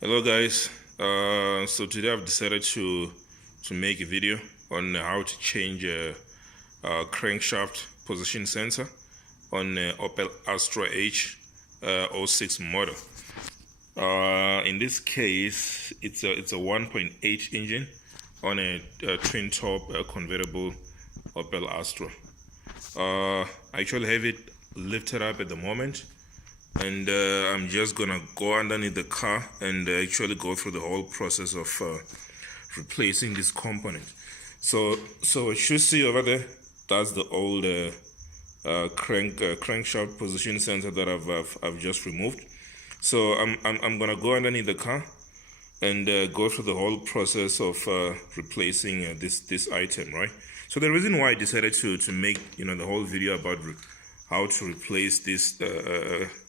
Hello guys, so today I've decided to make a video on how to change a crankshaft position sensor on Opel Astra H '06 model. In this case, it's a 1.8 engine on a twin-top convertible Opel Astra. I actually have it lifted up at the moment, and I'm just gonna go underneath the car and actually go through the whole process of replacing this component. So what you see over there, that's the old crankshaft position sensor that I've just removed. So I'm gonna go underneath the car and go through the whole process of replacing this item, right? So the reason why I decided to make the whole video about how to replace this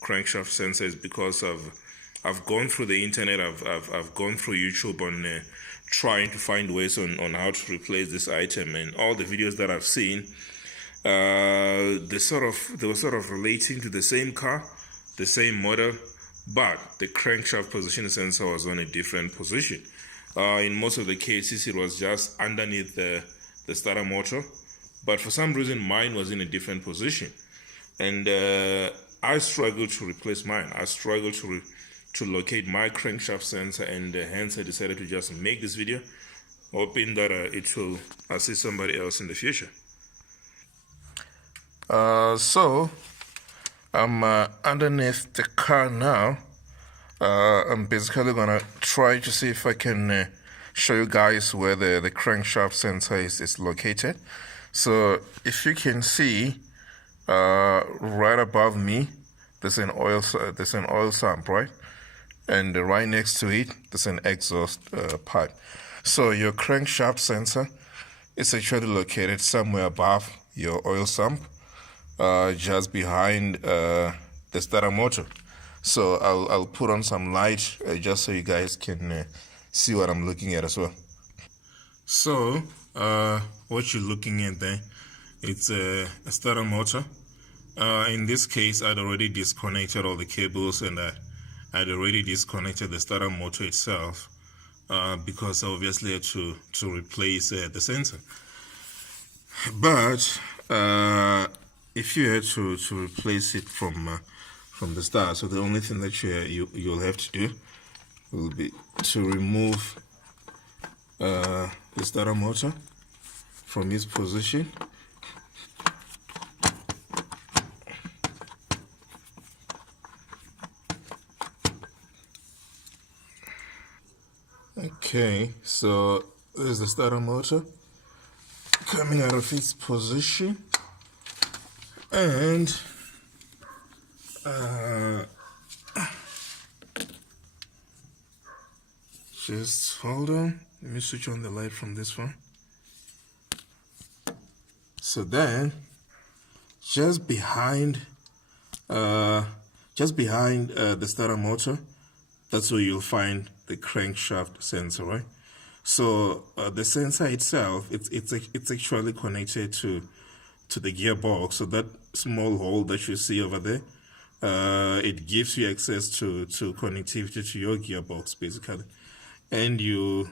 crankshaft sensor is because I've gone through the internet, I've gone through YouTube on trying to find ways on how to replace this item, and all the videos that I've seen, they were sort of relating to the same car, the same model, but the crankshaft position sensor was on a different position. In most of the cases, it was just underneath the starter motor, but for some reason mine was in a different position, and I struggled to replace mine. I struggled to locate my crankshaft sensor, and hence I decided to just make this video, hoping that it will assist somebody else in the future. So I'm underneath the car now. I'm basically gonna try to see if I can show you guys where the crankshaft sensor is located. So if you can see, right above me, there's an oil sump, right? And right next to it, there's an exhaust pipe. So your crankshaft sensor is actually located somewhere above your oil sump, just behind the starter motor. So I'll put on some light just so you guys can see what I'm looking at as well. So what you're looking at there, it's a starter motor. In this case, I'd already disconnected all the cables, and I'd already disconnected the starter motor itself because I obviously had to replace the sensor. But if you had to replace it from the start, so the only thing that you'll have to do will be to remove the starter motor from its position. Okay, so there's the starter motor coming out of its position, and just hold on, let me switch on the light from this one. So then just behind the starter motor, that's where you'll find the crankshaft sensor, right? So the sensor itself, it's actually connected to the gearbox. So that small hole that you see over there, it gives you access to connectivity to your gearbox, basically. And you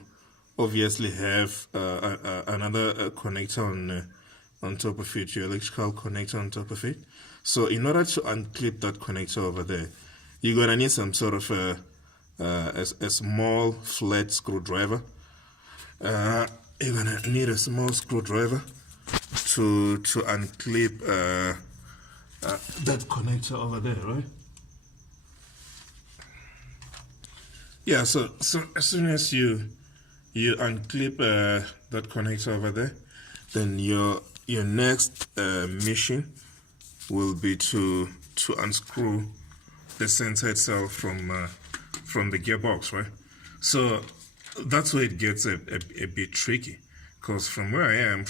obviously have another connector on top of it, your electrical connector on top of it. So in order to unclip that connector over there, you're gonna need some sort of a small flat screwdriver. You're gonna need a small screwdriver to unclip that connector over there, right? Yeah, so as soon as you unclip that connector over there, then your next mission will be to unscrew the sensor itself from the gearbox, right? So that's where it gets a bit tricky, because from where I'm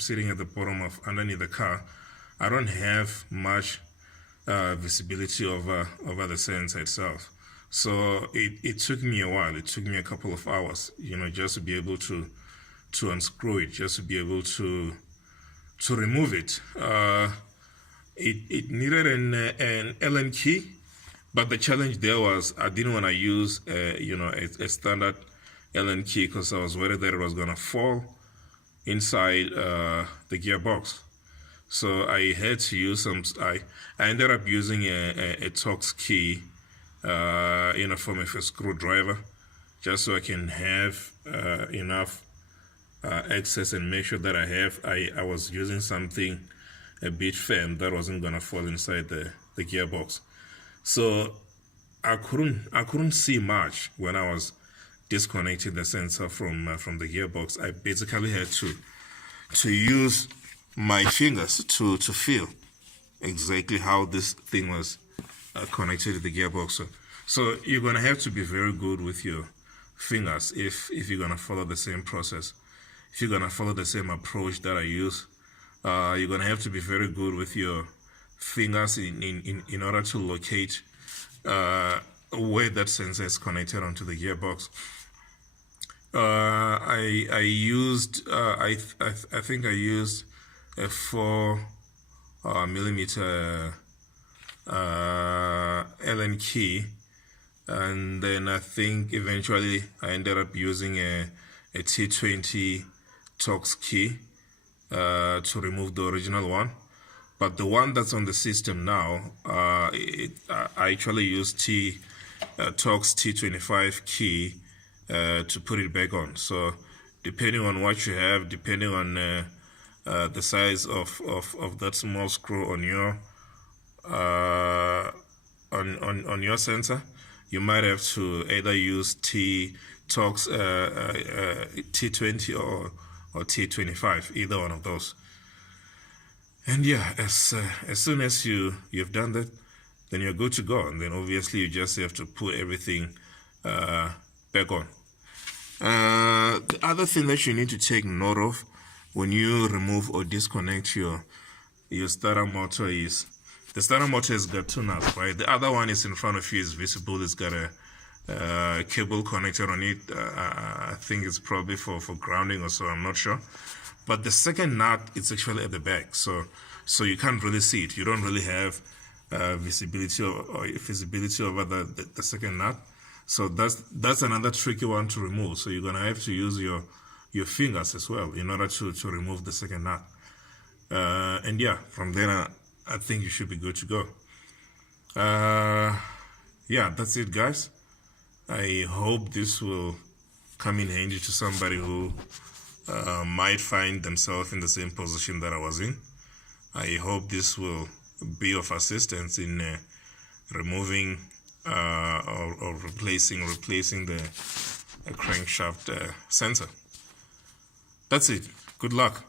sitting at the bottom of underneath the car, I don't have much visibility over the sensor itself. So it took me a while. It took me a couple of hours, just to be able to unscrew it, just to be able to remove it. It needed an Allen key But the challenge there was I didn't want to use a standard Allen key because I was worried that it was gonna fall inside the gearbox. So I had to use I ended up using a Torx key in a form of a screwdriver, just so I can have enough access and make sure that I was using something a bit firm that wasn't gonna fall inside the gearbox. So I couldn't see much when I was disconnecting the sensor from the gearbox. I basically had to use my fingers to feel exactly how this thing was connected to the gearbox. So you're gonna have to be very good with your fingers if you're gonna follow the same process. If you're gonna follow the same approach that I use, you're gonna have to be very good with your fingers in order to locate where that sensor is connected onto the gearbox. I used I think I used a 4mm Allen key, and then I think eventually I ended up using a T20 Torx key to remove the original one. But the one that's on the system now, I actually use Torx T25 key to put it back on. So depending on what you have, depending on the size of that small screw on your on your sensor, you might have to either use Torx T20 or T25, either one of those. And yeah, as soon as you've done that, then you're good to go. And then obviously you just have to put everything back on. The other thing that you need to take note of when you remove or disconnect your starter motor is the starter motor has got two knobs, right? The other one is in front of you, is visible. It's got a cable connected on it. I think it's probably for grounding or so, I'm not sure. But the second nut, it's actually at the back, so you can't really see it. You don't really have visibility over the second nut. So that's another tricky one to remove. So you're gonna have to use your fingers as well in order to remove the second nut. And yeah, from there I think you should be good to go. Yeah, that's it, guys. I hope this will come in handy to somebody who might find themselves in the same position that I was in. I hope this will be of assistance in removing or replacing the crankshaft sensor. That's it. Good luck.